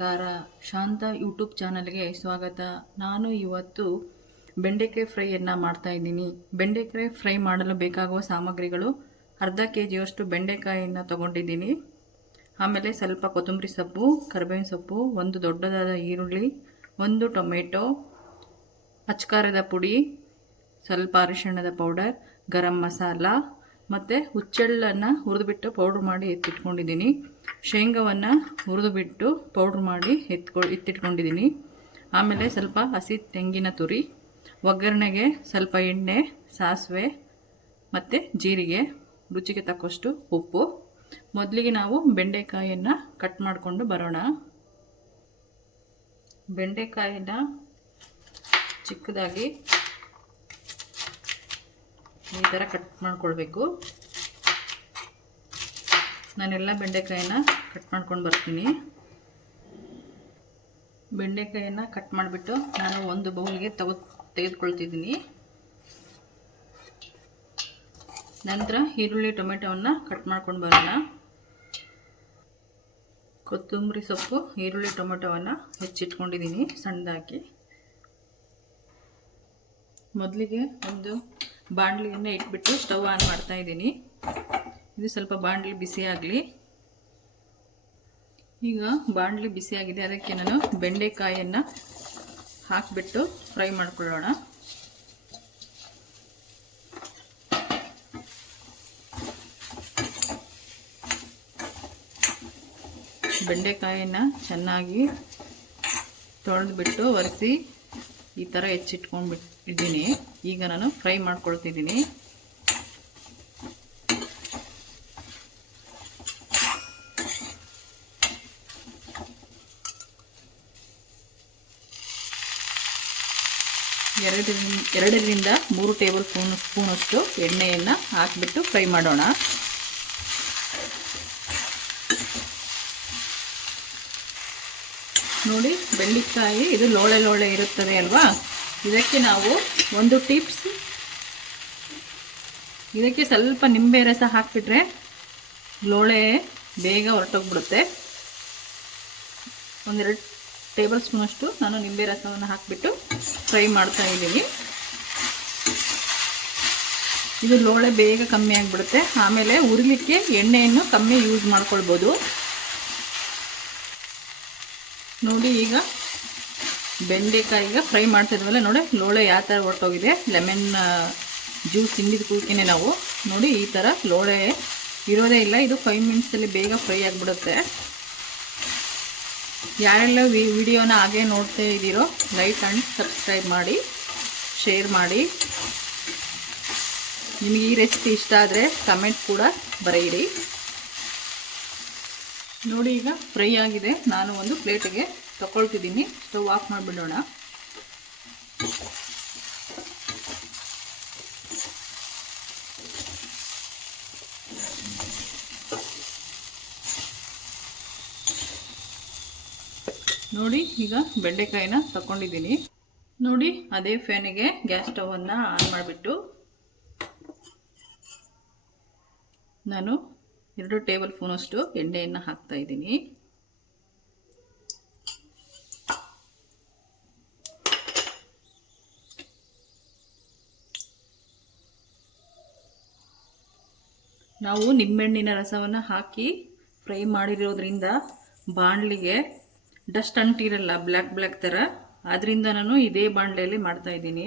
ನಮಸ್ಕಾರ. ಶಾಂತ ಯೂಟ್ಯೂಬ್ ಚಾನಲ್ಗೆ ಸ್ವಾಗತ. ನಾನು ಇವತ್ತು ಬೆಂಡೆಕಾಯಿ ಫ್ರೈಯನ್ನು ಮಾಡ್ತಾ ಇದ್ದೀನಿ. ಬೆಂಡೆಕಾಯಿ ಫ್ರೈ ಮಾಡಲು ಬೇಕಾಗುವ ಸಾಮಗ್ರಿಗಳು ಅರ್ಧ ಕೆ ಜಿಯಷ್ಟು ಬೆಂಡೆಕಾಯಿಯನ್ನು ತಗೊಂಡಿದ್ದೀನಿ. ಆಮೇಲೆ ಸ್ವಲ್ಪ ಕೊತ್ತಂಬರಿ ಸೊಪ್ಪು, ಕರಿಬೇವಿನ ಸೊಪ್ಪು, ಒಂದು ದೊಡ್ಡದಾದ ಈರುಳ್ಳಿ, ಒಂದು ಟೊಮೆಟೊ, ಅಚ್ಕಾರದ ಪುಡಿ, ಸ್ವಲ್ಪ ಅರಿಶಿಣದ ಪೌಡರ್, ಗರಂ ಮಸಾಲ ಮತ್ತು ಹುಚ್ಚೆಳ್ಳನ್ನು ಹುರಿದುಬಿಟ್ಟು ಪೌಡ್ರ್ ಮಾಡಿ ಎತ್ತಿಟ್ಕೊಂಡಿದ್ದೀನಿ. ಶೇಂಗವನ್ನು ಹುರಿದುಬಿಟ್ಟು ಪೌಡ್ರ್ ಮಾಡಿ ಎತ್ಕೊ, ಎತ್ತಿಟ್ಕೊಂಡಿದ್ದೀನಿ. ಆಮೇಲೆ ಸ್ವಲ್ಪ ಹಸಿ ತೆಂಗಿನ ತುರಿ, ಒಗ್ಗರಣೆಗೆ ಸ್ವಲ್ಪ ಎಣ್ಣೆ, ಸಾಸಿವೆ ಮತ್ತು ಜೀರಿಗೆ, ರುಚಿಗೆ ತಕ್ಕಷ್ಟು ಉಪ್ಪು. ಮೊದಲಿಗೆ ನಾವು ಬೆಂಡೆಕಾಯನ್ನು ಕಟ್ ಮಾಡಿಕೊಂಡು ಬರೋಣ. ಬೆಂಡೆಕಾಯಿನ ಚಿಕ್ಕದಾಗಿ ಈ ಥರ ಕಟ್ ಮಾಡ್ಕೊಳ್ಬೇಕು. ನಾನೆಲ್ಲ ಬೆಂಡೆಕಾಯಿನ ಕಟ್ ಮಾಡ್ಕೊಂಡು ಬರ್ತೀನಿ. ಬೆಂಡೆಕಾಯಿನ ಕಟ್ ಮಾಡಿಬಿಟ್ಟು ನಾನು ಒಂದು ಬೌಲ್ಗೆ ತಗೋ ತೆಗೆದುಕೊಳ್ತಿದ್ದೀನಿ. ನಂತರ ಈರುಳ್ಳಿ, ಟೊಮೆಟೊವನ್ನು ಕಟ್ ಮಾಡ್ಕೊಂಡು ಬರೋಣ. ಕೊತ್ತಂಬರಿ ಸೊಪ್ಪು, ಈರುಳ್ಳಿ, ಟೊಮೆಟೊವನ್ನು ಹೆಚ್ಚಿಟ್ಕೊಂಡಿದ್ದೀನಿ ಸಣ್ಣದಾಗಿ. ಮೊದಲಿಗೆ ಒಂದು ಬಾಣಲಿಯನ್ನು ಇಟ್ಬಿಟ್ಟು ಸ್ಟವ್ ಆನ್ ಮಾಡ್ತಾ ಇದ್ದೀನಿ. ಇದು ಸ್ವಲ್ಪ ಬಾಣಲಿ ಬಿಸಿ ಆಗಲಿ. ಈಗ ಬಾಣಲಿ ಬಿಸಿಯಾಗಿದೆ ಅದಕ್ಕೆ ನಾನು ಬೆಂಡೆಕಾಯಿಯನ್ನು ಹಾಕಿಬಿಟ್ಟು ಫ್ರೈ ಮಾಡ್ಕೊಳ್ಳೋಣ. ಬೆಂಡೆಕಾಯಿಯನ್ನು ಚೆನ್ನಾಗಿ ತೊಳೆದ್ಬಿಟ್ಟು ಒರೆಸಿ ಈ ಥರ ಹೆಚ್ಚಿಟ್ಕೊಂಡ್ಬಿಟ್ಟಿದ್ದೀನಿ. ಈಗ ನಾನು ಫ್ರೈ ಮಾಡ್ಕೊಳ್ತಿದ್ದೀನಿ. ಎರಡರಿಂದ ಎರಡರಿಂದ ಮೂರು ಟೇಬಲ್ ಸ್ಪೂನ್, ಸ್ಪೂನಷ್ಟು ಎಣ್ಣೆಯನ್ನು ಹಾಕಿಬಿಟ್ಟು ಫ್ರೈ ಮಾಡೋಣ. ನೋಡಿ ಬೆಳ್ಳಿಕಾಯಿ ಇದು ಲೋಳೆ ಲೋಳೆ ಇರುತ್ತದೆ ಅಲ್ವಾ? ಇದಕ್ಕೆ ನಾವು ಒಂದು ಟಿಪ್ಸ್. ಇದಕ್ಕೆ ಸ್ವಲ್ಪ ನಿಂಬೆ ರಸ ಹಾಕಿಬಿಟ್ರೆ ಲೋಳೆ ಬೇಗ ಹೊರಟೋಗ್ಬಿಡುತ್ತೆ. ಒಂದೆರಡು ಟೇಬಲ್ ಸ್ಪೂನಷ್ಟು ನಾನು ನಿಂಬೆ ರಸವನ್ನು ಹಾಕಿಬಿಟ್ಟು ಫ್ರೈ ಮಾಡ್ತಾ ಇದ್ದೀನಿ. ಇದು ಲೋಳೆ ಬೇಗ ಕಮ್ಮಿ ಆಗಿಬಿಡುತ್ತೆ. ಆಮೇಲೆ ಉರಿಲಿಕ್ಕೆ ಎಣ್ಣೆಯನ್ನು ಕಮ್ಮಿ ಯೂಸ್ ಮಾಡ್ಕೊಳ್ಬೋದು. ನೋಡಿ ಈಗ ಬೆಂಡೆಕಾಯಿಗೆ ಫ್ರೈ ಮಾಡ್ತಿದ್ವಲ್ಲ, ನೋಡಿ ಲೋಳೆ ಯಾವ ಥರ ಹೊರಟೋಗಿದೆ ಲೆಮನ್ ಜ್ಯೂಸ್ ಹಿಂಡಿದ ಕೂಡ್ಕೇನೆ ನಾವು. ನೋಡಿ ಈ ಥರ ಲೋಳೆ ಇರೋದೇ ಇಲ್ಲ, ಇದು ಫೈವ್ ಮಿನಿಟ್ಸಲ್ಲಿ ಬೇಗ ಫ್ರೈ ಆಗಿಬಿಡುತ್ತೆ. ಯಾರೆಲ್ಲ ವಿ, ವಿಡಿಯೋನ ಹಾಗೆ ನೋಡ್ತಾ ಇದ್ದೀರೋ ಲೈಕ್ ಆ್ಯಂಡ್ ಸಬ್ಸ್ಕ್ರೈಬ್ ಮಾಡಿ ಶೇರ್ ಮಾಡಿ. ನಿಮಗೆ ಈ ರೆಸಿಪಿ ಇಷ್ಟ ಆದರೆ ಕಮೆಂಟ್ ಕೂಡ ಬರೆಯಿರಿ. ನೋಡಿ ಈಗ ಫ್ರೈ ಆಗಿದೆ. ನಾನು ಒಂದು ಪ್ಲೇಟಿಗೆ ತಗೊಳ್ತಿದ್ದೀನಿ ಸ್ಟವ್ ಆಫ್ ಮಾಡಿಬಿಡೋಣ. ನೋಡಿ ಈಗ ಬೆಂಡೆಕಾಯಿನ ತಗೊಂಡಿದ್ದೀನಿ ನೋಡಿ ಅದೇ ಫ್ಯಾನಿಗೆ ಗ್ಯಾಸ್ ಸ್ಟವನ್ನು ಆನ್ ಮಾಡಿಬಿಟ್ಟು ನಾನು ಎರಡು ಟೇಬಲ್ ಸ್ಪೂನಷ್ಟು ಎಣ್ಣೆಯನ್ನು ಹಾಕ್ತಾ ಇದ್ದೀನಿ. ನಾವು ನಿಂಬೆಹಣ್ಣಿನ ರಸವನ್ನು ಹಾಕಿ ಫ್ರೈ ಮಾಡಿರೋದ್ರಿಂದ ಬಾಣಲಿಗೆ ಡಸ್ಟ್ ಅಂಟಿರಲ್ಲ, ಬ್ಲ್ಯಾಕ್ ಬ್ಲ್ಯಾಕ್ ಥರ ಆದ್ದರಿಂದ ನಾನು ಇದೇ ಬಾಣಲೆಯಲ್ಲಿ ಮಾಡ್ತಾ ಇದ್ದೀನಿ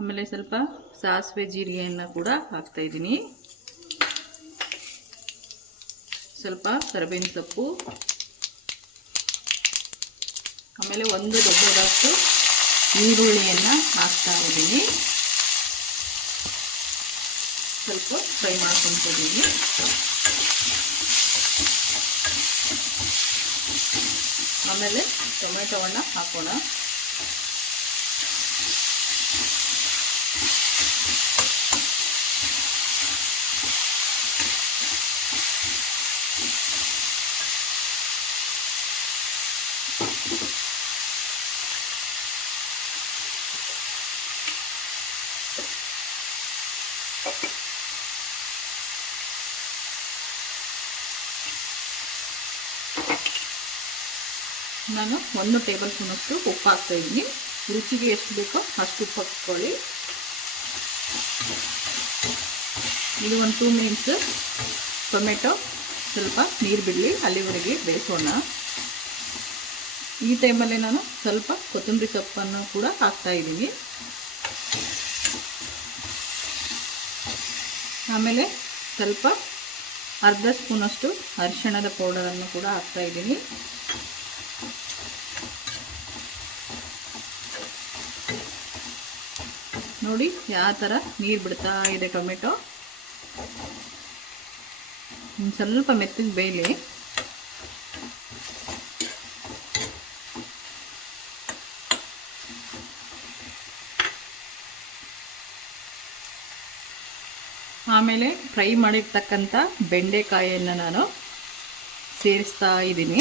ಆಮೇಲೆ ಸ್ವಲ್ಪ ಸಾಸಿವೆ ಜೀರಿಗೆಯನ್ನು ಕೂಡ ಹಾಕ್ತಾ ಇದ್ದೀನಿ. ಸ್ವಲ್ಪ ಕರಿಬೇವಿನ ಸೊಪ್ಪು. ಆಮೇಲೆ ಒಂದು ದೊಡ್ಡದಷ್ಟು ಈರುಳ್ಳಿಯನ್ನು ಹಾಕ್ತಾ ಇದ್ದೀನಿ. ಸ್ವಲ್ಪ ಫ್ರೈ ಮಾಡ್ಕೊತಿದ್ದೀನಿ ಆಮೇಲೆ ಟೊಮೆಟೊವನ್ನು ಹಾಕೋಣ. ನಾನು ಒಂದು ಟೇಬಲ್ ಸ್ಪೂನಷ್ಟು ಉಪ್ಪು ಹಾಕ್ತಾ ಇದ್ದೀನಿ. ರುಚಿಗೆ ಎಷ್ಟು ಬೇಕೋ ಅಷ್ಟು ಉಪ್ಪು ಹಾಕ್ಕೊಳ್ಳಿ. ಇದು ಒಂದು ಟೂ ಮಿನಿಟ್ಸ್ ಟೊಮೆಟೊ ಸ್ವಲ್ಪ ನೀರು ಬಿಡಲಿ ಅಲ್ಲಿವರೆಗೆ ಬೇಯಿಸೋಣ. ಈ ಟೈಮಲ್ಲಿ ನಾನು ಸ್ವಲ್ಪ ಕೊತ್ತಂಬರಿ ಸೊಪ್ಪನ್ನು ಕೂಡ ಹಾಕ್ತಾ ಇದ್ದೀನಿ. ಆಮೇಲೆ ಸ್ವಲ್ಪ ಅರ್ಧ ಸ್ಪೂನಷ್ಟು ಅರಿಶಿಣದ ಪೌಡರನ್ನು ಕೂಡ ಹಾಕ್ತಾ ಇದ್ದೀನಿ. ನೋಡಿ ಯಾವ ಥರ ನೀರು ಬಿಡ್ತಾ ಇದೆ ಟೊಮೆಟೊ. ಸ್ವಲ್ಪ ಮೆತ್ತಗೆ ಬೇಯಲಿ. ಆಮೇಲೆ ಫ್ರೈ ಮಾಡಿರ್ತಕ್ಕಂಥ ಬೆಂಡೆಕಾಯಿಯನ್ನು ನಾನು ಸೇರಿಸ್ತಾ ಇದ್ದೀನಿ.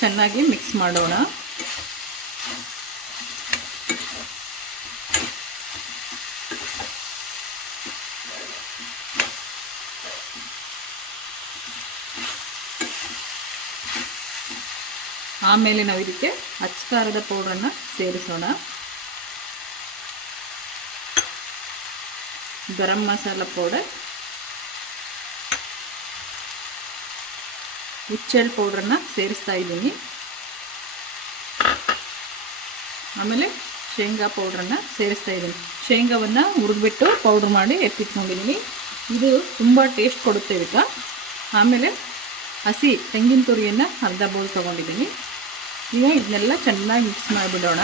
ಚೆನ್ನಾಗಿ ಮಿಕ್ಸ್ ಮಾಡೋಣ. ಆಮೇಲೆ ನಾವು ಇದಕ್ಕೆ ಅಚ್ಚಕಾರದ ಪೌಡ್ರನ್ನು ಸೇರಿಸೋಣ. ಗರಂ ಮಸಾಲ ಪೌಡರ್. ಹುಚ್ಚೆಳ್ಳು ಪೌಡ್ರನ್ನ ಸೇರಿಸ್ತಾ ಇದ್ದೀನಿ. ಆಮೇಲೆ ಶೇಂಗಾ ಪೌಡ್ರನ್ನ ಸೇರಿಸ್ತಾ ಇದ್ದೀನಿ. ಶೇಂಗಾವನ್ನು ಹುರಿದ್ಬಿಟ್ಟು ಪೌಡ್ರ್ ಮಾಡಿ ಎತ್ತಿಟ್ಕೊಂಡಿದ್ದೀನಿ. ಇದು ತುಂಬ ಟೇಸ್ಟ್ ಕೊಡುತ್ತೆ ಇದಕ್ಕೆ ಆಮೇಲೆ ಹಸಿ ತೆಂಗಿನ ತುರಿಯನ್ನು ಅರ್ಧ ಬೌಲ್ ತೊಗೊಂಡಿದ್ದೀನಿ. ಈಗ ಇದನ್ನೆಲ್ಲ ಚೆನ್ನಾಗಿ ಮಿಕ್ಸ್ ಮಾಡಿಬಿಡೋಣ.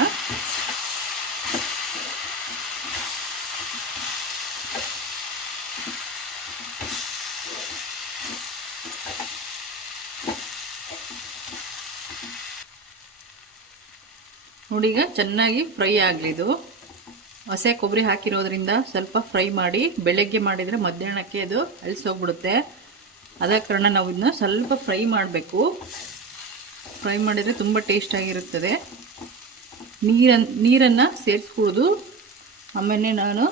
ನೋಡಿ ಈಗ ಚೆನ್ನಾಗಿ ಫ್ರೈ ಆಗಲಿ ಇದು. ಹಸೆ ಕೊಬ್ಬರಿ ಹಾಕಿರೋದ್ರಿಂದ ಸ್ವಲ್ಪ ಫ್ರೈ ಮಾಡಿ, ಬೆಳಗ್ಗೆ ಮಾಡಿದರೆ ಮಧ್ಯಾಹ್ನಕ್ಕೆ ಅದು ಅಳಿಸೋಗ್ಬಿಡುತ್ತೆ. ಅದ ಕಾರಣ ನಾವು ಇದನ್ನ ಸ್ವಲ್ಪ ಫ್ರೈ ಮಾಡಬೇಕು. ಫ್ರೈ ಮಾಡಿದರೆ ತುಂಬ ಟೇಸ್ಟಾಗಿರುತ್ತದೆ ನೀರನ್ನು ನೀರನ್ನು ಸೇರಿಸ್ಕೊಳ್ಳೋದು ಆಮೇಲೆ ನಾನು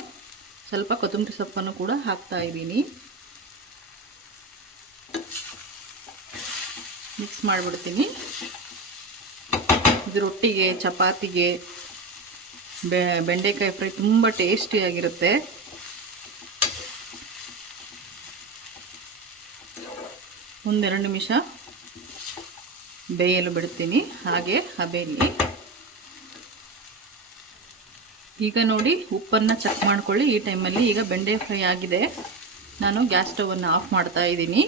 ಸ್ವಲ್ಪ ಕೊತ್ತಂಬರಿ ಸೊಪ್ಪನ್ನು ಕೂಡ ಹಾಕ್ತಾ ಇದ್ದೀನಿ. ಮಿಕ್ಸ್ ಮಾಡಿಬಿಡ್ತೀನಿ. ಇದು ರೊಟ್ಟಿಗೆ, ಚಪಾತಿಗೆ ಬೆಂಡೆಕಾಯಿ ಫ್ರೈ ತುಂಬ ಟೇಸ್ಟಿಯಾಗಿರುತ್ತೆ ಒಂದೆರಡು ನಿಮಿಷ ಬೇಯಲು ಬಿಡ್ತೀನಿ. ಹಾಗೆ ಹಬೇಲಿ ಈಗ ನೋಡಿ ಉಪ್ಪನ್ನು ಚೆಕ್ ಮಾಡ್ಕೊಳ್ಳಿ. ಈ ಟೈಮಲ್ಲಿ ಈಗ ಬೆಂಡೆ ಫ್ರೈ ಆಗಿದೆ. ನಾನು ಗ್ಯಾಸ್ ಸ್ಟವನ್ನು ಆಫ್ ಮಾಡ್ತಾ ಇದ್ದೀನಿ.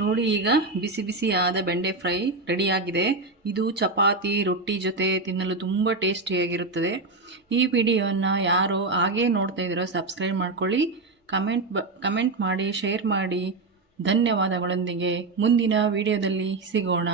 ನೋಡಿ ಈಗ ಬಿಸಿ ಬಿಸಿ ಆದ ಬೆಂಡೆ ಫ್ರೈ ರೆಡಿಯಾಗಿದೆ ಇದು ಚಪಾತಿ, ರೊಟ್ಟಿ ಜೊತೆ ತಿನ್ನಲು ತುಂಬ ಟೇಸ್ಟಿಯಾಗಿರುತ್ತದೆ ಈ ವಿಡಿಯೋವನ್ನು ಯಾರು ಹಾಗೇ ನೋಡ್ತಾ ಇದ್ದೀರೋ ಸಬ್ಸ್ಕ್ರೈಬ್ ಮಾಡ್ಕೊಳ್ಳಿ. ಕಮೆಂಟ್ ಬ ಕಮೆಂಟ್ ಮಾಡಿ ಶೇರ್ ಮಾಡಿ ಧನ್ಯವಾದಗಳೊಂದಿಗೆ ಮುಂದಿನ ವಿಡಿಯೋದಲ್ಲಿ ಸಿಗೋಣ.